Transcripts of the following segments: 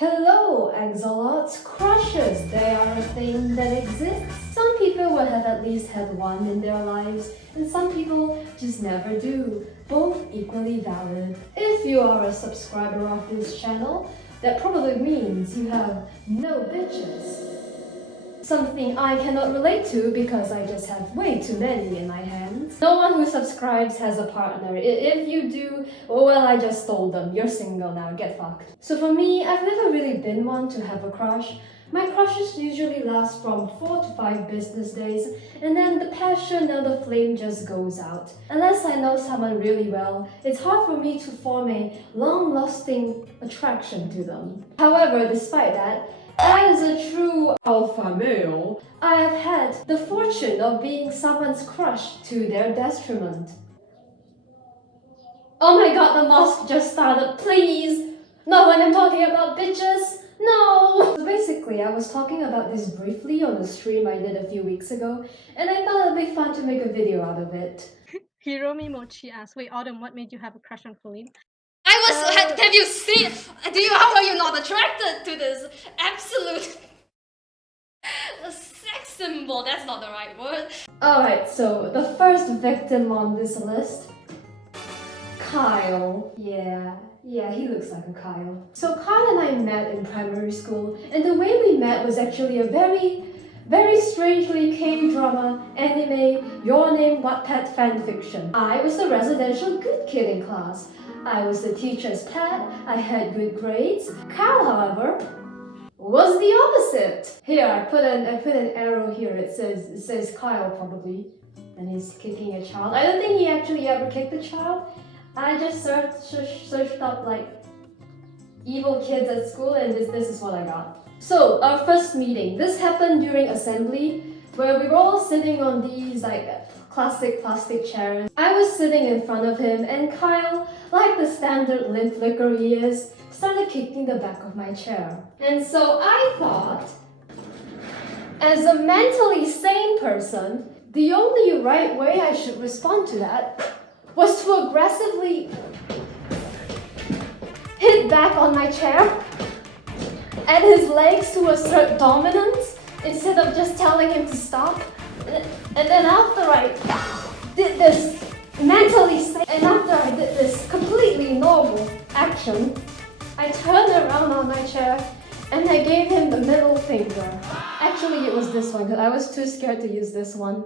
Hello, axolots, crushes. They are a thing that exists. Some people will have at least had one in their lives, and some people just never do. Both equally valid. If you are a subscriber of this channel, that probably means you have no bitches. Something I cannot relate to because I just have way too many in my hands. No one who subscribes has a partner. If you do, well, I just stole them. You're single now, get fucked. So for me, I've never really been one to have a crush. My crushes usually last from 4 to 5 business days, and then the passion and the flame just goes out. Unless I know someone really well, it's hard for me to form a long-lasting attraction to them. However, despite that, as a true alpha male, I have had the fortune of being someone's crush to their detriment. Oh my god, the mosque just started, please! Not when I'm talking about bitches! No! So basically, I was talking about this briefly on a stream I did a few weeks ago, and I thought it'd be fun to make a video out of it. Hiromi Mochi asks, wait, Autumn, what made you have a crush on Faline? Have you seen? How are you not attracted to this absolute sex symbol? That's not the right word. Alright, so the first victim on this list, Kyle. Yeah, he looks like a Kyle. So Kyle and I met in primary school, and the way we met was actually a very strangely K-drama, anime, Your Name, Wattpad fanfiction. I was the residential good kid in class. I was the teacher's pet, I had good grades. Kyle, however, was the opposite. Here, I put an arrow here, it says Kyle probably, and he's kicking a child. I don't think he actually ever kicked a child. I just searched up like evil kids at school, and this is what I got. So, our first meeting. This happened during assembly, where we were all sitting on these like classic plastic chairs. I was sitting in front of him, and Kyle, like the standard limp flicker he is, started kicking the back of my chair. And so I thought, as a mentally sane person, the only right way I should respond to that was to aggressively hit back on my chair and his legs to assert dominance instead of just telling him to stop. And then after I did this mentally sane, and after I did this completely normal action, I turned around on my chair and I gave him the middle finger. Actually, it was this one because I was too scared to use this one.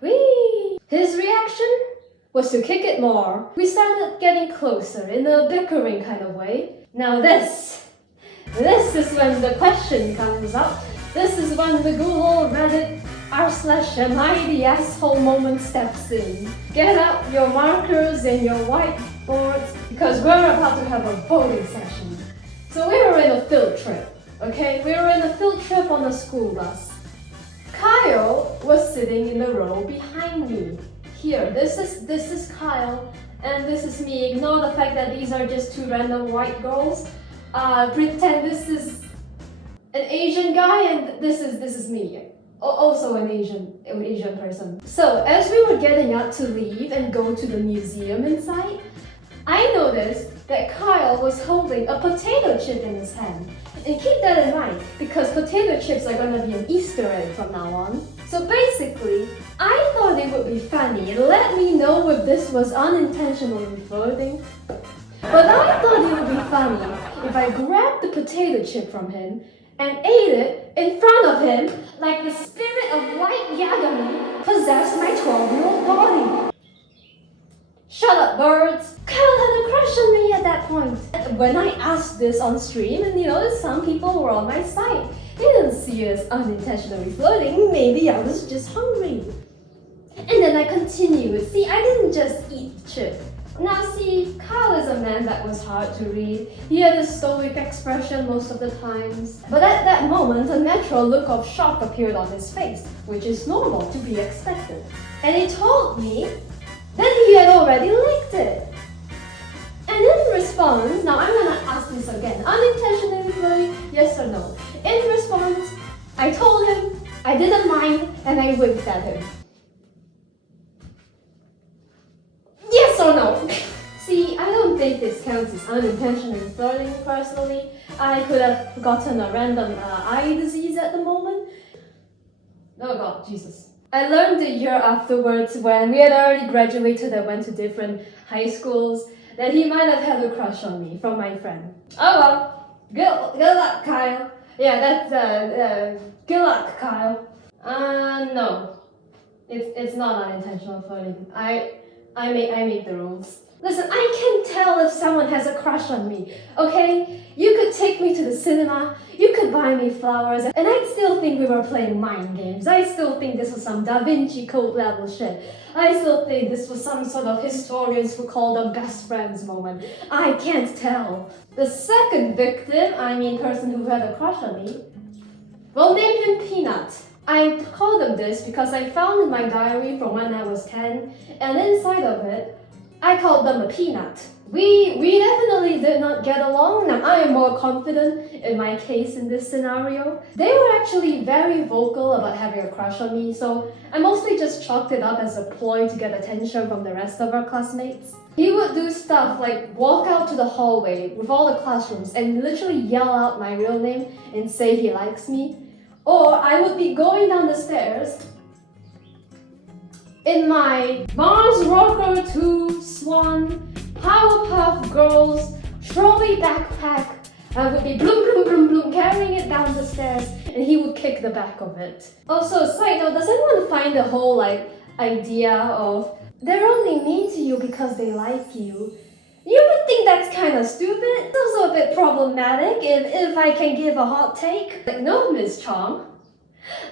Whee! His reaction was to kick it more. We started getting closer in a bickering kind of way. Now this is when the question comes up. This is when the good old Reddit r/am I the asshole moment steps in. Get out your markers and your whiteboards because we're about to have a voting session. So we were in a field trip, okay? We were in a field trip on a school bus. Kyle was sitting in the row behind me. Here, this is Kyle, and this is me. Ignore the fact that these are just two random white girls. Pretend this is an Asian guy, and this is me. Also an Asian person. So as we were getting up to leave and go to the museum inside, I noticed that Kyle was holding a potato chip in his hand. And keep that in mind, because potato chips are gonna be an Easter egg from now on. So basically, I thought it would be funny and let me know if this was unintentionally flirting. But I thought it would be funny if I grabbed the potato chip from him and ate it in front of him like the spirit of White Yagami possessed my 12-year-old body. Shut up, birds! Kyle had a crush on me at that point. When I asked this on stream, and some people were on my side. They didn't see it as unintentionally flirting. Maybe I was just hungry. And then I continued. See, I didn't just eat the chip. Now see, Kyle is a man that was hard to read. He had a stoic expression most of the times. But at that moment, a natural look of shock appeared on his face, which is normal to be expected. And he told me that he had already licked it. And in response, now I'm gonna ask this again, unintentionally flirting, yes or no? In response, I told him I didn't mind and I winked at him. Yes or no? See, I don't think this counts as unintentionally flirting personally. I could have gotten a random eye disease at the moment. Oh god, Jesus. I learned a year afterwards when we had already graduated and went to different high schools that he might have had a crush on me from my friend. Oh well, good luck, Kyle. Yeah, that's good luck, Kyle. No, it's not unintentional flirting. I make the rules. Listen, I can tell if someone has a crush on me, okay? You could take me to the cinema, you could buy me flowers, and I'd still think we were playing mind games. I still think this was some Da Vinci Code level shit. I still think this was some sort of historians who call them best friends moment. I can't tell. The second victim, person who had a crush on me, we'll name him Peanut. I called him this because I found in my diary from when I was 10, and inside of it, I called them a peanut. We definitely did not get along. Now I am more confident in my case in this scenario. They were actually very vocal about having a crush on me, so I mostly just chalked it up as a ploy to get attention from the rest of our classmates. He would do stuff like walk out to the hallway with all the classrooms and literally yell out my real name and say he likes me. Or I would be going down the stairs in my Mars Rocker 2 Swan Powerpuff Girls trolley backpack. I would be bloom bloom bloom bloom carrying it down the stairs and he would kick the back of it. Also, side note, does anyone find the whole idea of they're only mean to you because they like you? You would think that's kind of stupid. It's also a bit problematic if I can give a hot take. Like, no, Miss Chong.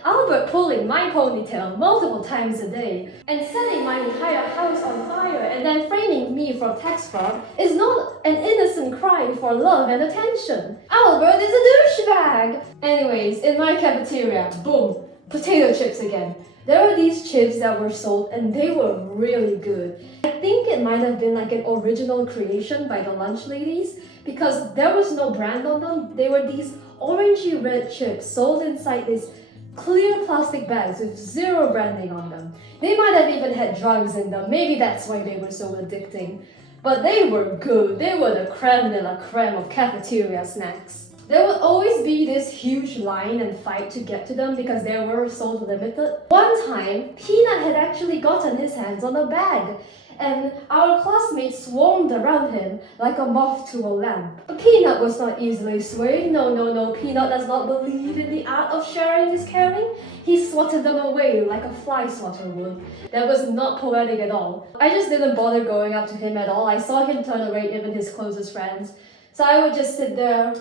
Albert pulling my ponytail multiple times a day and setting my entire house on fire and then framing me for tax fraud is not an innocent cry for love and attention. Albert is a douchebag! Anyways, in my cafeteria, boom, potato chips again. There were these chips that were sold and they were really good. I think it might have been like an original creation by the lunch ladies because there was no brand on them. They were these orangey red chips sold inside these clear plastic bags with zero branding on them. They might have even had drugs in them. Maybe that's why they were so addicting. But they were good. They were the creme de la creme of cafeteria snacks. There would always be this huge line and fight to get to them because they were so limited. One time, Peanut had actually gotten his hands on a bag and our classmates swarmed around him like a moth to a lamp. But Peanut was not easily swayed. No, Peanut does not believe in the art of sharing is caring. He swatted them away like a fly swatter would. That was not poetic at all. I just didn't bother going up to him at all. I saw him turn away even his closest friends. So I would just sit there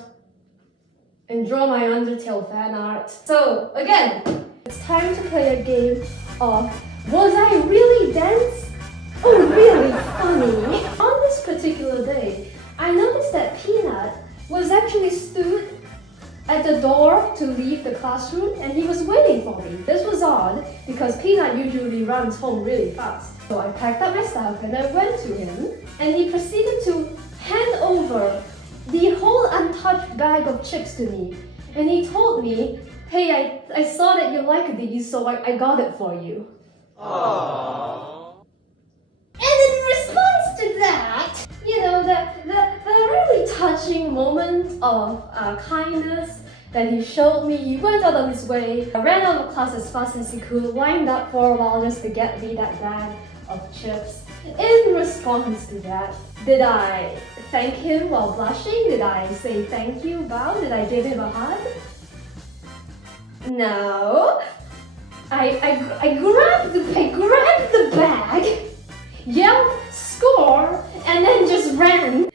and draw my Undertale fan art. So again, it's time to play a game of was I really dense? Oh, really funny. On this particular day, I noticed that Peanut was actually stood at the door to leave the classroom and he was waiting for me. This was odd because Peanut usually runs home really fast. So I packed up my stuff and I went to him and he proceeded to hand over the whole untouched bag of chips to me. And he told me, hey, I saw that you like these, so I got it for you. Aww. And in response to that, the really touching moment of kindness that he showed me, he went out of his way, ran out of class as fast as he could, lined up for a while just to get me that bag of chips. In response to that, did I thank him while blushing? Did I say thank you, bow? Did I give him a hug? No. I grabbed the bag, yelled score, and then just ran.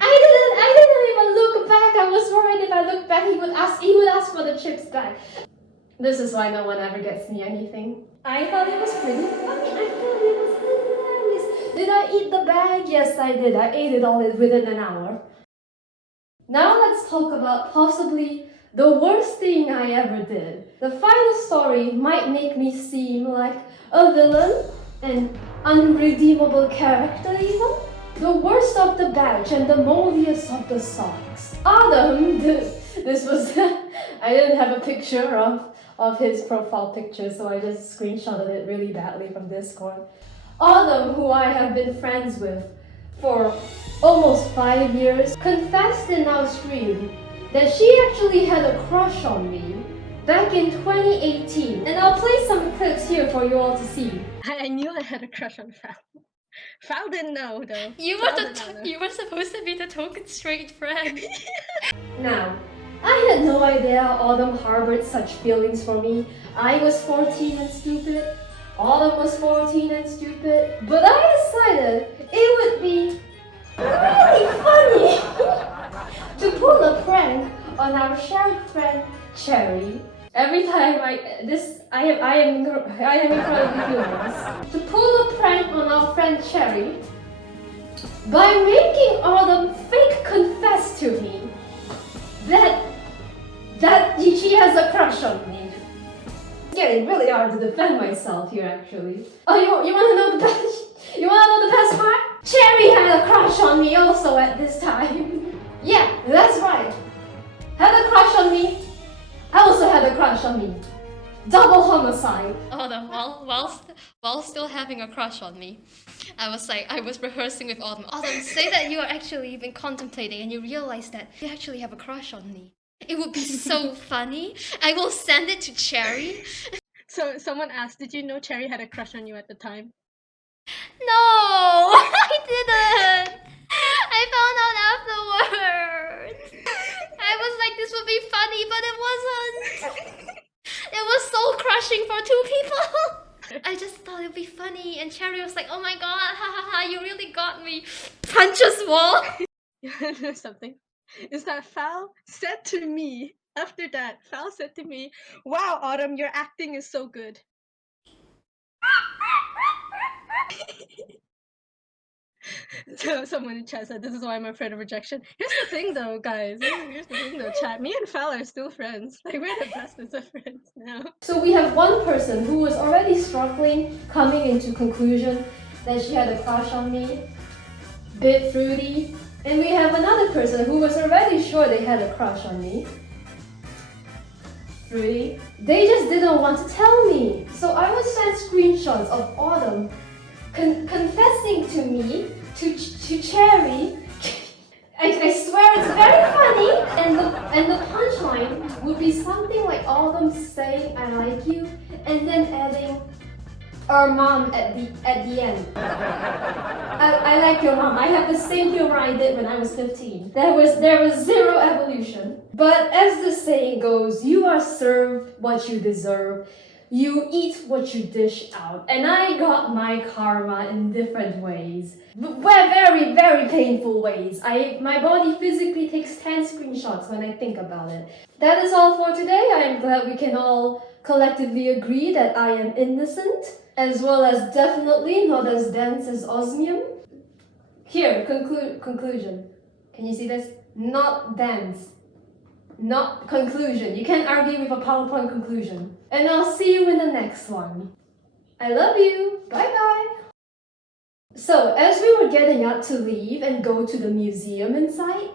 I didn't even look back. I was worried if I looked back he would ask for the chips back. This is why no one ever gets me anything. I thought it was pretty funny. I thought it was hilarious. Did I eat the bag? Yes, I did. I ate it all within an hour. Now let's talk about possibly the worst thing I ever did. The final story might make me seem like a villain, an unredeemable character even. The worst of the batch and the moldiest of the socks. Adam, this was, I didn't have a picture of his profile picture, so I just screenshotted it really badly from Discord. Autumn, who I have been friends with for almost 5 years, confessed in our stream that she actually had a crush on me back in 2018. And I'll play some clips here for you all to see. I knew I had a crush on Fal. Fal didn't know though. You Fal were did not know. you were supposed to be the token straight friend. Now, I had no idea Autumn harbored such feelings for me. I was 14 and stupid. Autumn was 14 and stupid. But I decided it would be really funny to pull a prank on our shared friend Cherry. Every time I am incredibly humorous. To pull a prank on our friend Cherry by making Autumn fake confess to me that she has a crush on me. It's getting really hard to defend myself here, actually. Oh, you want to know the best? You want to know the best part? Cherry had a crush on me also at this time. Yeah, that's right. Had a crush on me. I also had a crush on me. Double homicide. Autumn, while still having a crush on me, I was rehearsing with Autumn. Autumn, say that you are actually been contemplating and you realize that you actually have a crush on me. It would be so funny. I will send it to Cherry. So someone asked, did you know Cherry had a crush on you at the time? No, I didn't. I found out afterwards. I was like, this would be funny, but it wasn't. It was soul crushing for two people. I just thought it'd be funny, and Cherry was like, "Oh my god, ha ha ha! You really got me." Punches wall. You wanna know something? Is that Fal said to me, after that, Fal said to me, "Wow, Autumn, your acting is so good." So someone in chat said, "This is why I'm afraid of rejection." Here's the thing though, guys. Here's the thing though, chat. Me and Fal are still friends. Like, we're the bestest of friends now. So we have one person who was already struggling, coming into conclusion that she had a crush on me. Bit fruity. And we have another person who was already sure they had a crush on me. Fruity. They just didn't want to tell me. So I was sent screenshots of Autumn confessing to me, to Cherry. I swear it's very funny. And the punchline would be something like Autumn saying "I like you" and then adding "our mom" at the end. I like your mom. I have the same humor I did when I was 15. There was zero evolution. But as the saying goes, you are served what you deserve. You eat what you dish out. And I got my karma in different ways. Very, very painful ways. My body physically takes 10 screenshots when I think about it. That is all for today. I am glad we can all collectively agree that I am innocent, as well as definitely not as dense as osmium. Here, conclusion. Can you see this? Not dense. Not conclusion. You can't argue with a PowerPoint conclusion. And I'll see you in the next one. I love you. Bye bye. So, as we were getting up to leave and go to the museum inside,